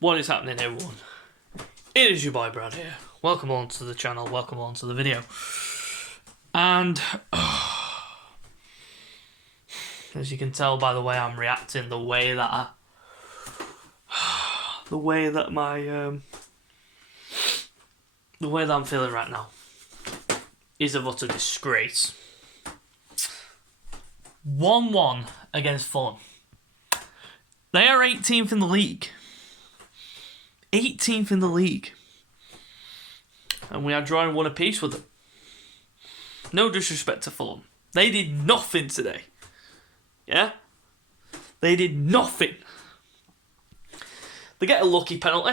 What is happening, everyone? It is your boy Brad here. Welcome on to the channel, welcome on to the video. And as you can tell by the way I'm reacting, the way that I'm feeling right now is of utter disgrace. 1-1 against Fulham. They are 18th in the league. 18th in the league. And we are drawing one apiece with them. No disrespect to Fulham. They did nothing today. Yeah? They did nothing. They get a lucky penalty.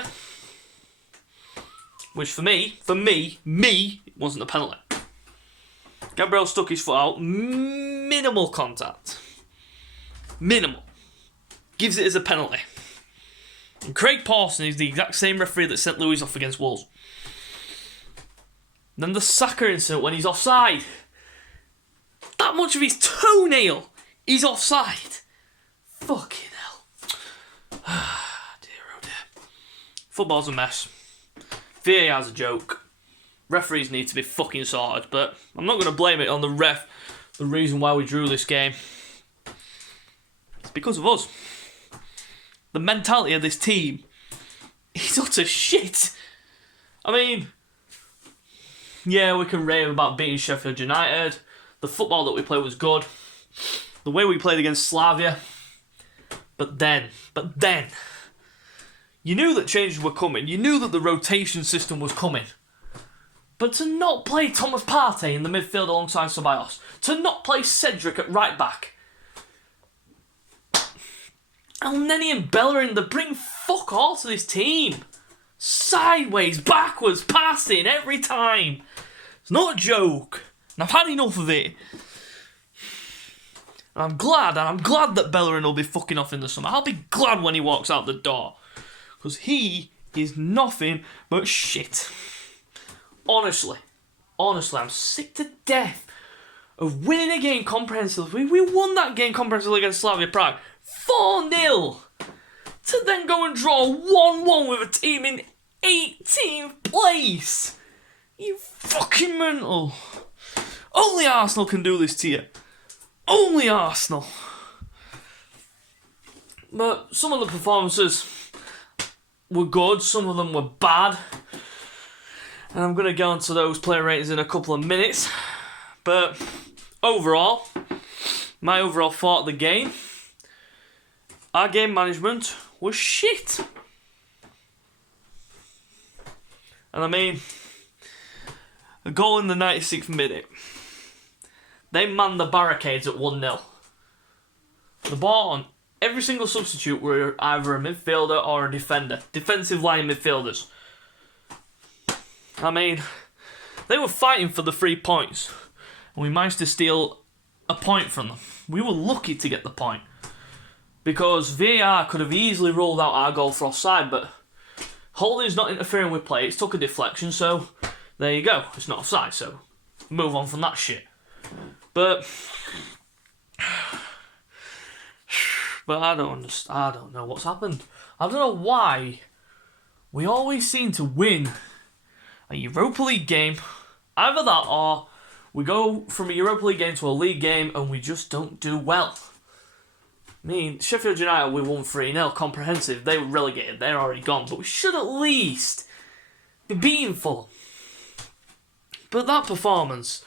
Which for me, it wasn't a penalty. Gabriel stuck his foot out. Minimal contact. Minimal. Gives it as a penalty. And Craig Pawson is the exact same referee that sent Lewis off against Wolves. Then the Saka incident when he's offside. That much of his toenail is offside. Fucking hell. Dear oh dear. Football's a mess. VAR's a joke. Referees need to be fucking sorted, but I'm not going to blame it on the ref. The reason why we drew this game. It's because of us. The mentality of this team is utter shit. I mean, yeah, we can rave about beating Sheffield United. The football that we played was good. The way we played against Slavia. But then, you knew that changes were coming. You knew that the rotation system was coming. But to not play Thomas Partey in the midfield alongside Ceballos, to not play Cedric at right back, Elneny and Bellerin, they bring fuck all to this team. Sideways, backwards, passing every time. It's not a joke. And I've had enough of it. And I'm glad that Bellerin will be fucking off in the summer. I'll be glad when he walks out the door. Because he is nothing but shit. Honestly, I'm sick to death of winning a game comprehensively. We won that game comprehensively against Slavia Prague. 4-0. To then go and draw 1-1 with a team in 18th place. You fucking mental. Only Arsenal can do this to you. Only Arsenal. But some of the performances were good, some of them were bad. And I'm going to go into those player ratings in a couple of minutes. But overall, my overall thought of the game, our game management was shit. And I mean, a goal in the 96th minute. They manned the barricades at 1-0. The ball on every single substitute were either a midfielder or a defender. Defensive line midfielders. I mean, they were fighting for the 3 points. And we managed to steal a point from them. We were lucky to get the point. Because VAR could have easily ruled out our goal for offside, but Holding's not interfering with play. It's took a deflection, so there you go. It's not offside, so move on from that shit. But I don't understand. I don't know what's happened. I don't know why we always seem to win a Europa League game. Either that or we go from a Europa League game to a league game and we just don't do well. I mean, Sheffield United, we won 3-0 comprehensive. They were relegated. They're already gone. But we should at least be beating Fulham. But that performance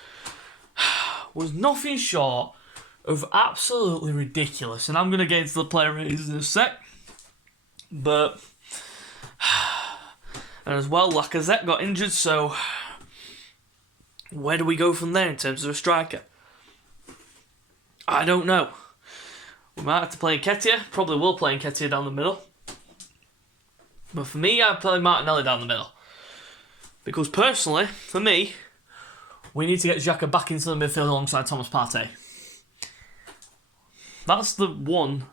was nothing short of absolutely ridiculous. And I'm going to get into the player ratings in a sec. But, and as well, Lacazette got injured, so where do we go from there in terms of a striker? I don't know. We might have to play Nketiah. Probably will play Nketiah down the middle. But for me, I'd play Martinelli down the middle. Because personally, for me, we need to get Xhaka back into the midfield alongside Thomas Partey. That's the one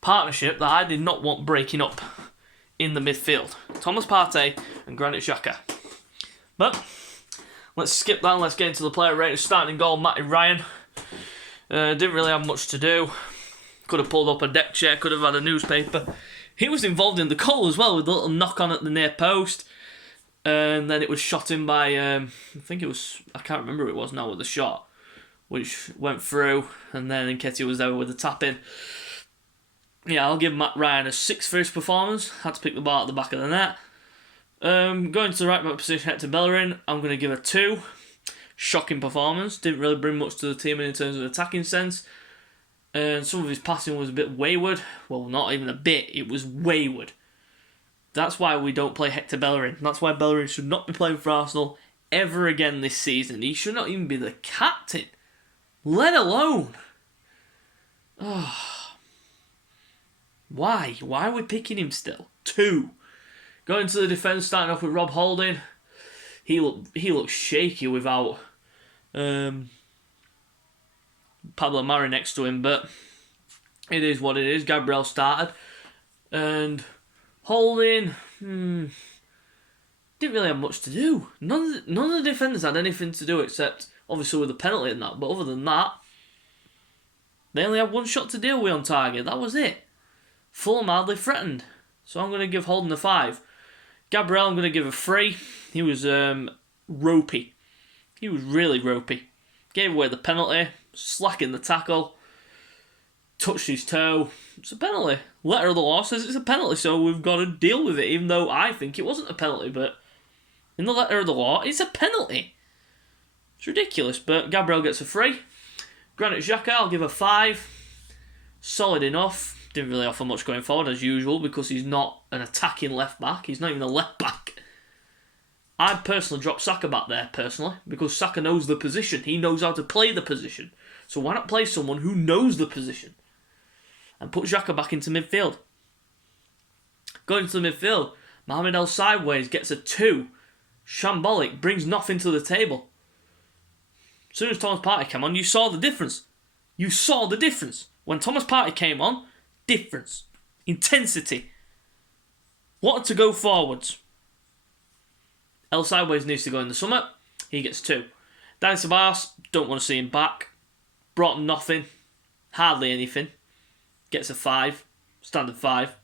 partnership that I did not want breaking up in the midfield. Thomas Partey and Granit Xhaka. But let's skip that and let's get into the player rating. Starting goal, Matty Ryan. Didn't really have much to do. Could have pulled up a deck chair, could have had a newspaper. He was involved in the goal as well with a little knock on at the near post. And then it was shot in by, I can't remember who it was now with the shot, which went through, and then Nketiah was there with the tap in. Yeah, I'll give Matt Ryan a 6 for his performance. Had to pick the ball at the back of the net. Going to the right back position, Hector Bellerin, I'm going to give a 2. Shocking performance. Didn't really bring much to the team in terms of attacking sense. And some of his passing was a bit wayward. Well, not even a bit, it was wayward. That's why we don't play Hector Bellerin. That's why Bellerin should not be playing for Arsenal ever again this season. He should not even be the captain, let alone. Why? Why are we picking him still? 2. Going to the defence, starting off with Rob Holding. He looked shaky without Pablo Mari next to him, but it is what it is. Gabriel started, and Holding didn't really have much to do. None of the defenders had anything to do except obviously with the penalty and that. But other than that, they only had one shot to deal with on target. That was it. Fulham hardly threatened, so I'm going to give Holding a 5. Gabriel, I'm going to give a 3. He was ropey. He was really ropey. Gave away the penalty, slacking the tackle, touched his toe. It's a penalty. Letter of the law says it's a penalty, so we've got to deal with it, even though I think it wasn't a penalty, but in the letter of the law, it's a penalty. It's ridiculous, but Gabriel gets a 3. Granit Xhaka, I'll give a 5. Solid enough. Didn't really offer much going forward, as usual, because he's not an attacking left-back. He's not even a left-back. I'd personally drop Saka back there, personally, because Saka knows the position. He knows how to play the position. So why not play someone who knows the position? And put Xhaka back into midfield. Going into the midfield, Mohamed El Sideways gets a 2. Shambolic, brings nothing to the table. As soon as Thomas Partey came on, you saw the difference. You saw the difference. When Thomas Partey came on, difference. Intensity. Wanted to go forwards. El Sideways needs to go in the summer. He gets 2. Dani Ceballos, don't want to see him back. Brought nothing. Hardly anything. Gets a 5. Standard 5.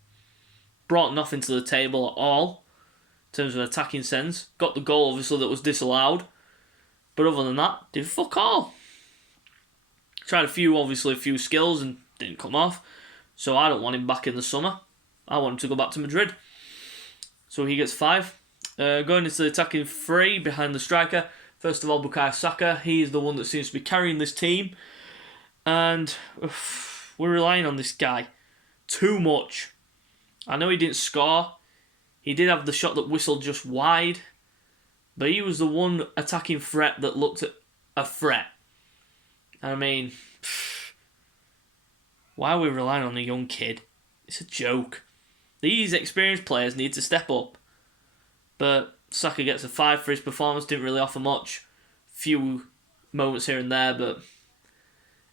Brought nothing to the table at all. In terms of attacking sense. Got the goal, obviously, that was disallowed. But other than that, did fuck all. Tried a few skills and didn't come off. So I don't want him back in the summer. I want him to go back to Madrid. So he gets 5. Going into the attacking 3 behind the striker. First of all, Bukayo Saka. He's the one that seems to be carrying this team. And we're relying on this guy too much. I know he didn't score. He did have the shot that whistled just wide. But he was the one attacking threat that looked at a threat. I mean, why are we relying on a young kid? It's a joke. These experienced players need to step up. But Saka gets a 5 for his performance. Didn't really offer much. Few moments here and there, but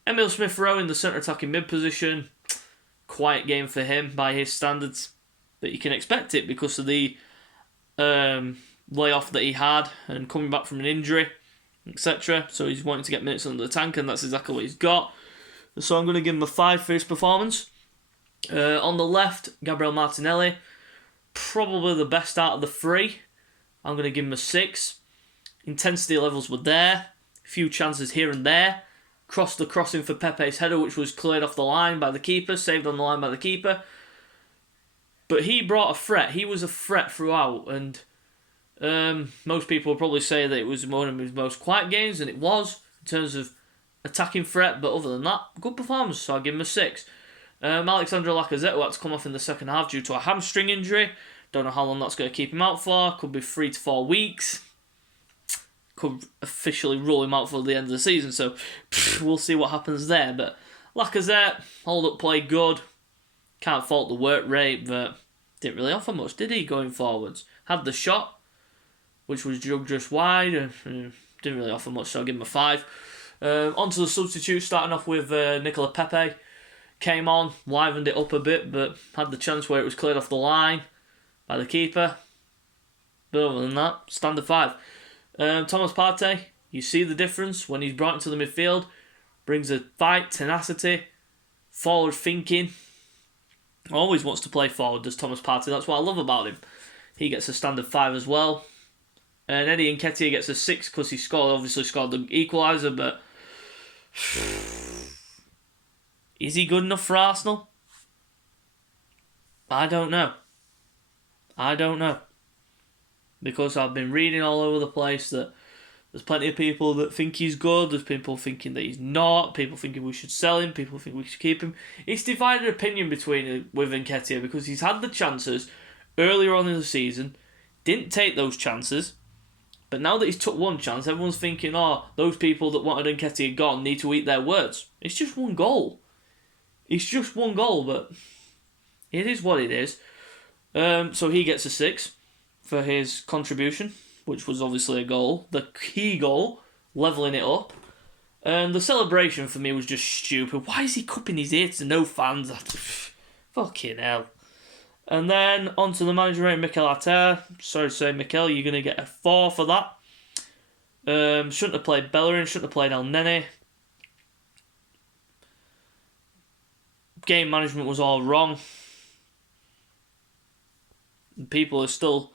Emile Smith-Rowe in the centre attacking mid position. Quiet game for him by his standards. But you can expect it because of the layoff that he had and coming back from an injury, etc. So he's wanting to get minutes under the tank, and that's exactly what he's got. So I'm going to give him a 5 for his performance. On the left, Gabriel Martinelli. Probably the best out of the 3. I'm going to give him a 6. Intensity levels were there. A few chances here and there. Crossed the crossing for Pepe's header, which was cleared off the line by the keeper. Saved on the line by the keeper. But he brought a threat. He was a threat throughout. And most people will probably say that it was one of his most quiet games. And it was, in terms of attacking threat. But other than that, good performance. So I'll give him a 6. Alexandre Lacazette, who had to come off in the second half due to a hamstring injury. Don't know how long that's going to keep him out for. Could be 3 to 4 weeks. Could officially rule him out for the end of the season. So we'll see what happens there. But Lacazette, hold up play good. Can't fault the work rate, but didn't really offer much, did he, going forwards? Had the shot, which was jugged just wide. Didn't really offer much, so I'll give him a 5. Onto the substitutes, starting off with Nicola Pepe. Came on, livened it up a bit, but had the chance where it was cleared off the line by the keeper. But other than that, standard 5. Thomas Partey, you see the difference when he's brought into the midfield. Brings a fight, tenacity, forward thinking. Always wants to play forward, does Thomas Partey. That's what I love about him. He gets a standard 5 as well. And Eddie Nketiah gets a 6 because he obviously scored the equaliser, but is he good enough for Arsenal? I don't know. Because I've been reading all over the place that there's plenty of people that think he's good, there's people thinking that he's not, people thinking we should sell him, people think we should keep him. It's divided opinion with Nketiah because he's had the chances earlier on in the season, didn't take those chances, but now that he's took one chance, everyone's thinking, those people that wanted Nketiah gone need to eat their words. It's just one goal. But it is what it is. So he gets a 6 for his contribution, which was obviously a goal. The key goal, levelling it up. And the celebration for me was just stupid. Why is he cupping his ear to no fans? Fucking hell. And then on to the manager rating, Mikel Arteta. Sorry to say, Mikel, you're going to get a 4 for that. Shouldn't have played Bellerin, shouldn't have played El Nene. Game management was all wrong. People are still...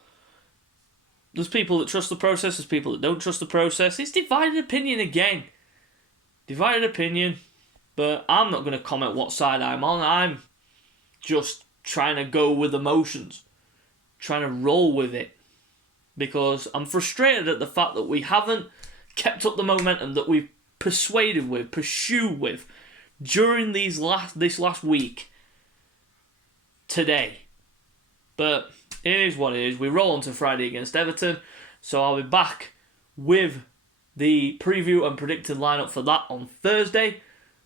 There's people that trust the process, there's people that don't trust the process. It's divided opinion again. Divided opinion. But I'm not going to comment what side I'm on. I'm just trying to go with emotions. Trying to roll with it. Because I'm frustrated at the fact that we haven't kept up the momentum that we've pursued with during this last week. Today. But it is what it is. We roll on to Friday against Everton. So I'll be back with the preview and predicted lineup for that on Thursday.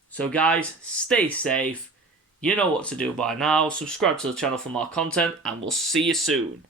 So guys, stay safe. You know what to do by now. Subscribe to the channel for more content, and we'll see you soon.